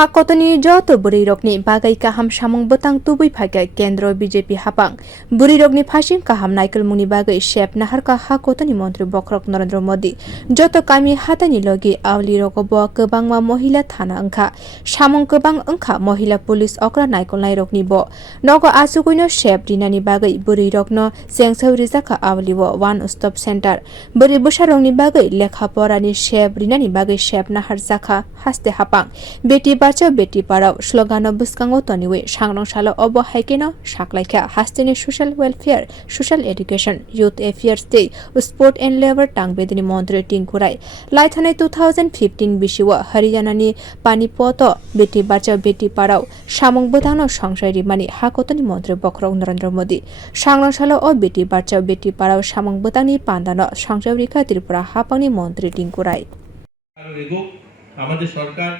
hakotoni joto burirokni bagai kaham samung botang tubui phaikha kendro BJP hapang burirokni phasim kaham naikolmungni bagai shep naharka hakotoni montri bokrok Narendra Modi joto kami hatani logi awli rogobo kobangma mohila thana angkha samung kobang angkha mohila police okra naikolnai rokni bo nogo asukuino shep rinani bagai burirokno sengsau rijaka awli bo one stop center buri busarongni bagai lekha porani shep rinani bagai shep nahar jakha haste hapang beti bachao beti padhao slogan bwskang tonwi sangrong salo obo haikeno saklaikha hasteni social welfare social education youth affairs day sport and labor tang bedeni montri Tinku laithanai 2015 bisiwa haryana ni panipoto beti bachao beti padhao samung bwthangno songsai mani hakotoni montri bokrok Narendra Modi sangrong salo o beti bachao beti padhao samung bwthangni panda no songsai rikha Tripura hapangni montri Tinku আমাদের সরকার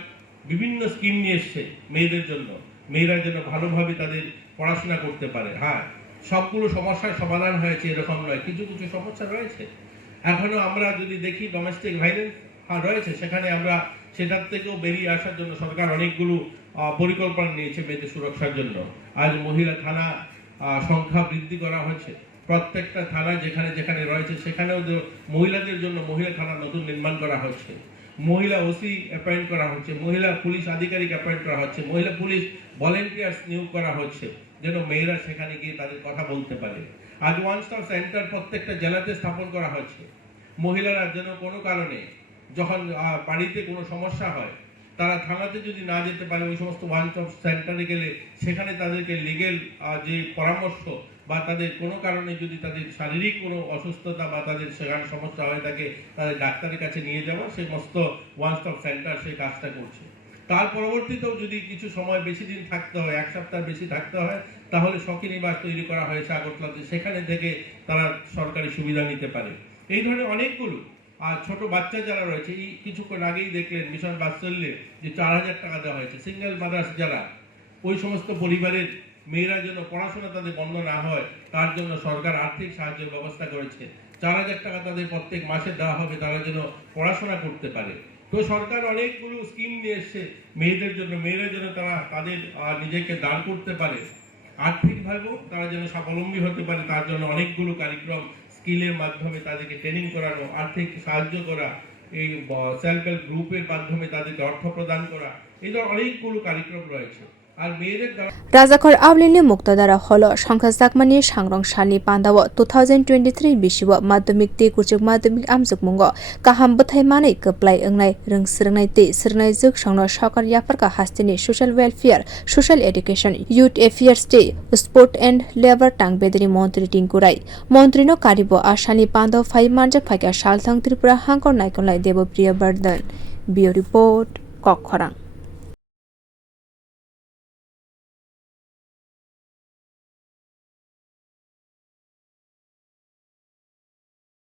বিভিন্ন scheme নিয়ে এসেছে মেয়েদের জন্য মেয়েরা যেন ভালোভাবে তাদের পড়াশোনা করতে পারে হ্যাঁ সবগুলো সমস্যার সমাধান হয়েছে এরকম নয় কিছু কিছু সমস্যা রয়েছে এখনো আমরা যদি দেখি ডোমেস্টিক ভায়োলেন্স রয়েছে সেখানে আমরা সেটার থেকেও বেরিয়ে আসার জন্য সরকার অনেকগুলো পরিকল্পনা নিয়েছে মেয়েদের সুরক্ষার জন্য আজ মহিলা থানা সংখ্যা বৃদ্ধি করা হয়েছে প্রত্যেকটা থানা যেখানে যেখানে রয়েছে সেখানেও মহিলাদের জন্য মহিলা থানা নতুন নির্মাণ করা হচ্ছে মহিলা ওসি অ্যাপয়েন্ট করা হচ্ছে মহিলা পুলিশ আধিকারিক অ্যাপয়েন্ট করা হচ্ছে মহিলা পুলিশ ভলান্টিয়ার্স নিয়োগ করা হচ্ছে যেন মেয়েরা সেখানে গিয়ে তাদের কথা বলতে পারে আজ ওয়ান স্টপ সেন্টার প্রত্যেকটা জেলাতে স্থাপন করা হচ্ছে মহিলারা যেন কোনো কারণে যখন বাড়িতে কোনো সমস্যা হয় তারা থানাতে যদি না যেতে পারে ওই সমস্ত ওয়ান স্টপ সেন্টারে গেলে সেখানে তাদেরকে লিগ্যাল যে পরামর্শ বা তাদের কোনো কারণে যদি তাদের শারীরিক কোনো অসুস্থতা বা তাদের সেখানে সমস্যা হয়ে থাকে তাদের ডাক্তারের কাছে নিয়ে যাওয়া সেই সমস্ত ওয়ান স্টপ সেন্টার সেই কাজটা করছে তার পরবর্তীতেও যদি কিছু সময় বেশি দিন থাকতে হয় এক সপ্তাহ বেশি থাকতে হয় তাহলে সখী নিবাস তৈরি করা হয়েছে আগরতলাতে সেখানে থেকে তারা সরকারি সুবিধা নিতে পারে এই ধরনের অনেকগুলো আর ছোট বাচ্চা যারা রয়েছে এই কিছুক্ষণ আগেই দেখলেন মিশন বাৎসল্যে যে 4000 টাকা দেওয়া হয়েছে সিঙ্গেল মাদার্স যারা ওই সমস্ত পরিবারের মেয়েরা যেন পড়াশোনা তাদের বন্ধ না হয় তার জন্য সরকার আর্থিক সাহায্যের ব্যবস্থা করেছে 4000 টাকা তাদের প্রত্যেক মাসে দেওয়া হবে তারা যেন পড়াশোনা করতে পারে তো সরকার অনেকগুলো স্কিম নিয়ে এসছে মেয়েদের জন্য মেয়েরা যেন তারা তাদের নিজেকে দাঁড় করতে পারে আর্থিকভাবেও তারা যেন স্বাবলম্বী হতে পারে তার জন্য অনেকগুলো কার্যক্রম স্কিলের মাধ্যমে তাদেরকে ট্রেনিং করানো আর্থিক সাহায্য করা এই সেলফ হেল্প গ্রুপের মাধ্যমে তাদেরকে অর্থ প্রদান করা এই ধরনের অনেকগুলো কার্যক্রম রয়েছে Rajakor awlini muktodhara holo songsa jakmani sangrong salni pandao 2023 bisiwa madhyamik te kurchuk madhyamik amjuk mungo kaham bwthai manai koplai ongnai rongsrwngnai te srwngnai juk songno sokar yaparka hasteni social welfare social education youth affairs te sport and labor tang bedeni montri Tinku montri no karibo asani pandao phawi manjak phaikha salthang Tripura hangkor naikolnai Debapriya bardhan bio report kha.ah